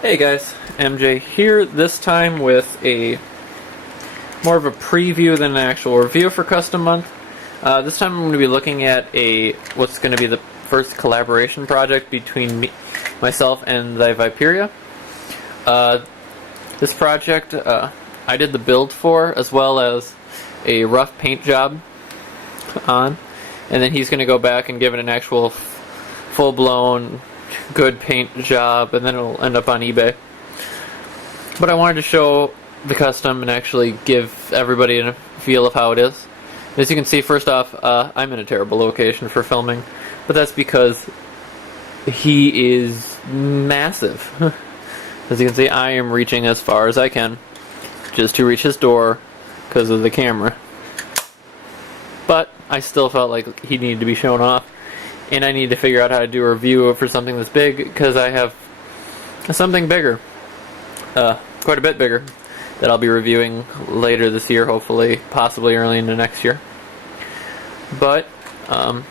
Hey guys, MJ here, this time with a more of a preview than an actual review for Custom Month. This time I'm going to be looking at what's going to be the first collaboration project between myself and the Viperia. This project I did the build for, as well as a rough paint job on, and then he's going to go back and give it an actual full-blown good paint job, and then it'll end up on eBay. But I wanted to show the custom and actually give everybody a feel of how it is. As you can see, first off, I'm in a terrible location for filming, but that's because he is massive. As you can see, I am reaching as far as I can just to reach his door because of the camera. But I still felt like he needed to be shown off, and I need to figure out how to do a review for something that's big, because I have something bigger, quite a bit bigger, that I'll be reviewing later this year, hopefully, possibly early into next year. But, so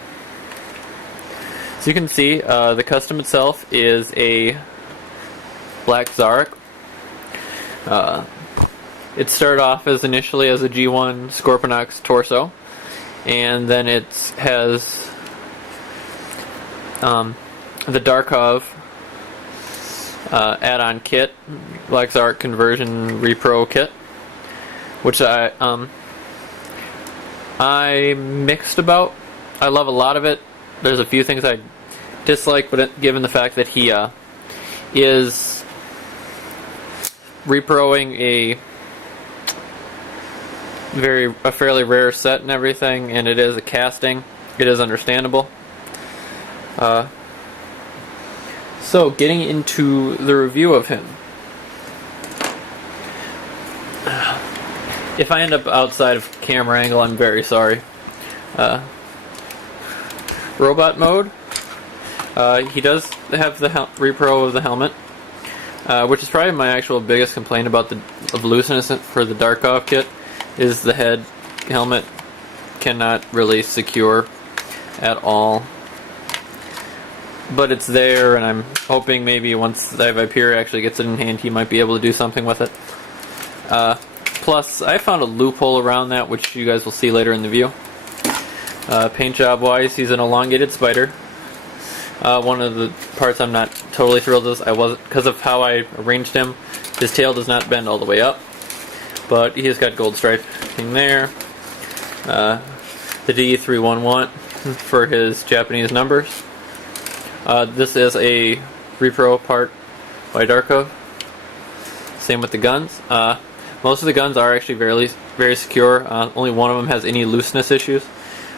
you can see, the custom itself is a black Zarak. It started off as initially as a G1 Scorpionox torso, and then it has the Darkov add-on kit, Black Zarak conversion repro kit, which I mixed about. I love a lot of it. There's a few things I dislike, but given the fact that he is reproing a fairly rare set and everything, and it is a casting, it is understandable. So, getting into the review of him. If I end up outside of camera angle, I'm very sorry. Robot mode. He does have the repro of the helmet, which is probably my actual biggest complaint about of looseness for the Darkov kit, is the head helmet cannot really secure at all. But it's there, and I'm hoping maybe once the Viperia actually gets it in hand, he might be able to do something with it. Plus, I found a loophole around that, which you guys will see later in the view. Paint job wise, he's an elongated spider. One of the parts I'm not totally thrilled with, because of how I arranged him, his tail does not bend all the way up, but he's got gold striping there. The D311 for his Japanese numbers. This is a repro part by Darkov. Same with the guns. Most of the guns are actually very secure. Only one of them has any looseness issues,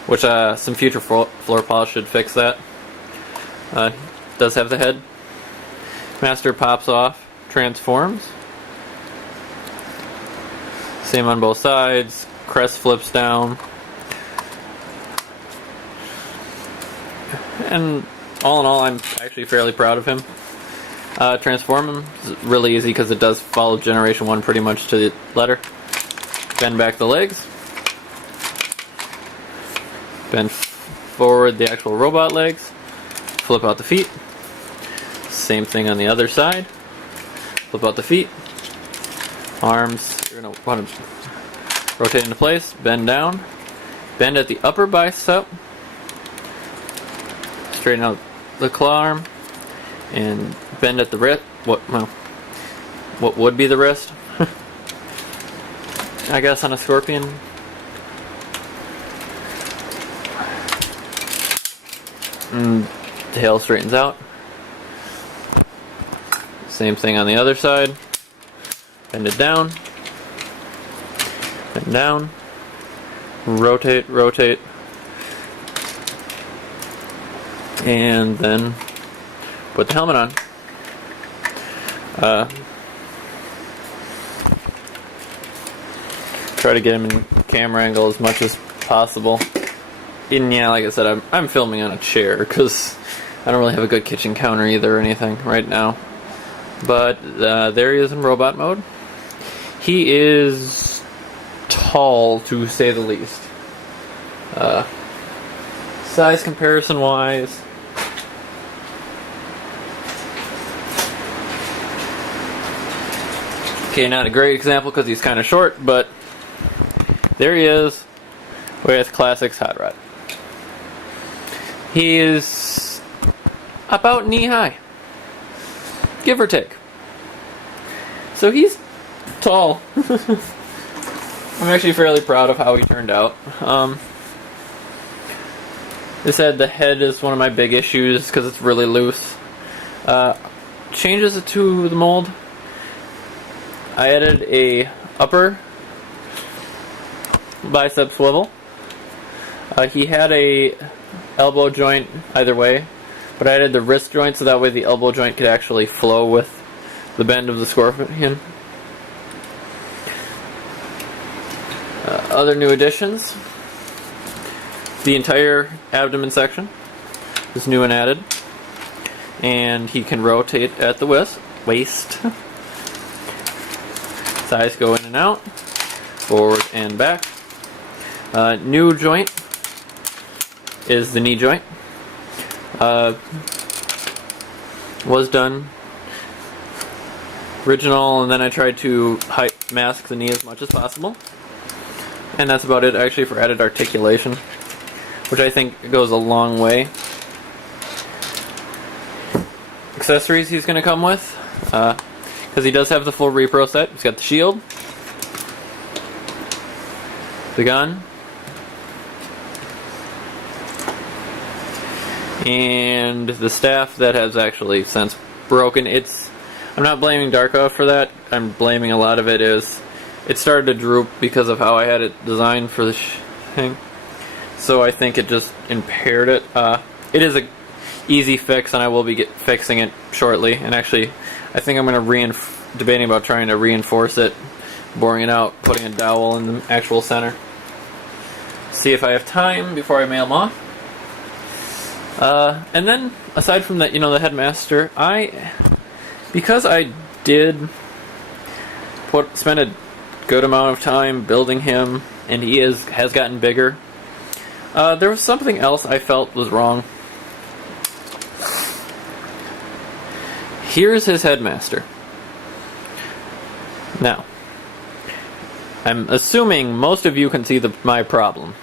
which some future floor polish should fix that. Does have the head. Master pops off, transforms. Same on both sides. Crest flips down. And all in all, I'm actually fairly proud of him. Transform him is really easy because it does follow Generation 1 pretty much to the letter. Bend back the legs. Bend forward the actual robot legs. Flip out the feet. Same thing on the other side. Flip out the feet. Arms, you're going to want to rotate into place. Bend down. Bend at the upper bicep. Straighten out the claw arm, and bend at the wrist. What would be the wrist? I guess on a Scorpion. And tail straightens out. Same thing on the other side. Bend it down. Bend down. Rotate, rotate. And then put the helmet on. Try to get him in camera angle as much as possible. And yeah, like I said, I'm filming on a chair because I don't really have a good kitchen counter either or anything right now. But there he is in robot mode. He is tall, to say the least. Size comparison wise, Okay, not a great example because he's kind of short, but there he is with Classics Hot Rod. He is about knee high, give or take. So he's tall. I'm actually fairly proud of how he turned out. The head is one of my big issues because it's really loose. Changes it to the mold. I added a upper bicep swivel. He had a elbow joint either way, but I added the wrist joint so that way the elbow joint could actually flow with the bend of the scorpion. Other new additions. The entire abdomen section is new and added. And he can rotate at the waist. Thighs go in and out. Forward and back. New joint is the knee joint. Was done original, and then I tried to mask the knee as much as possible. And that's about it actually for added articulation, which I think goes a long way. Accessories he's going to come with, because he does have the full repro set. He's got the shield, the gun, and the staff that has actually since broken. I'm not blaming Darkov for that. I'm blaming a lot of it is it started to droop because of how I had it designed for the thing. So I think it just impaired it. It is a easy fix, and I will be fixing it shortly. And actually, I think I'm going to debating about trying to reinforce it, boring it out, putting a dowel in the actual center. See if I have time before I mail them off. And then, aside from that, the headmaster, because I did spend a good amount of time building him, and he has gotten bigger. There was something else I felt was wrong. Here's his headmaster. Now, I'm assuming most of you can see my problem.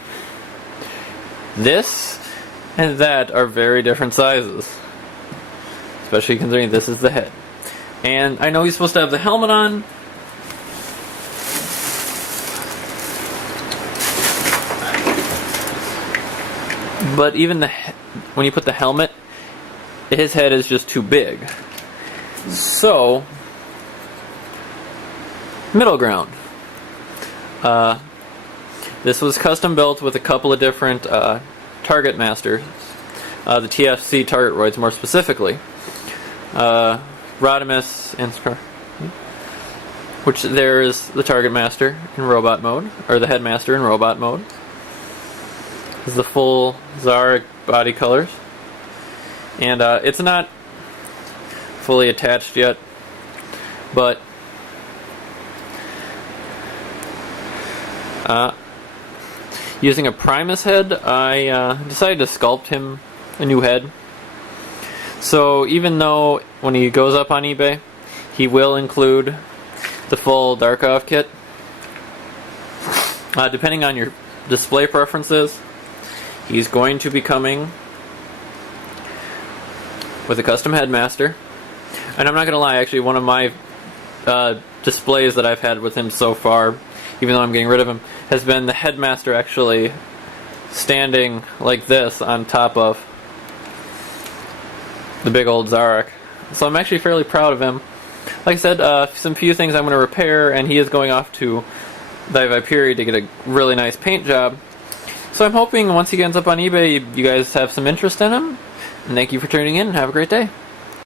This and that are very different sizes, especially considering this is the head. And I know he's supposed to have the helmet on. But even when you put the helmet, his head is just too big. So, middle ground. This was custom built with a couple of different target masters. The TFC target roids more specifically. Rodimus and which there's the target master in robot mode, or the headmaster in robot mode. This is the full Zarak body colors. And it's not fully attached yet, but using a Primus head, I decided to sculpt him a new head. So even though when he goes up on eBay, he will include the full Darkov kit, depending on your display preferences, he's going to be coming with a custom headmaster. And I'm not going to lie, actually, one of my displays that I've had with him so far, even though I'm getting rid of him, has been the headmaster actually standing like this on top of the big old Zarak. So I'm actually fairly proud of him. Like I said, some few things I'm going to repair, and he is going off to the Viperi to get a really nice paint job. So I'm hoping once he ends up on eBay, you guys have some interest in him. And thank you for tuning in, and have a great day.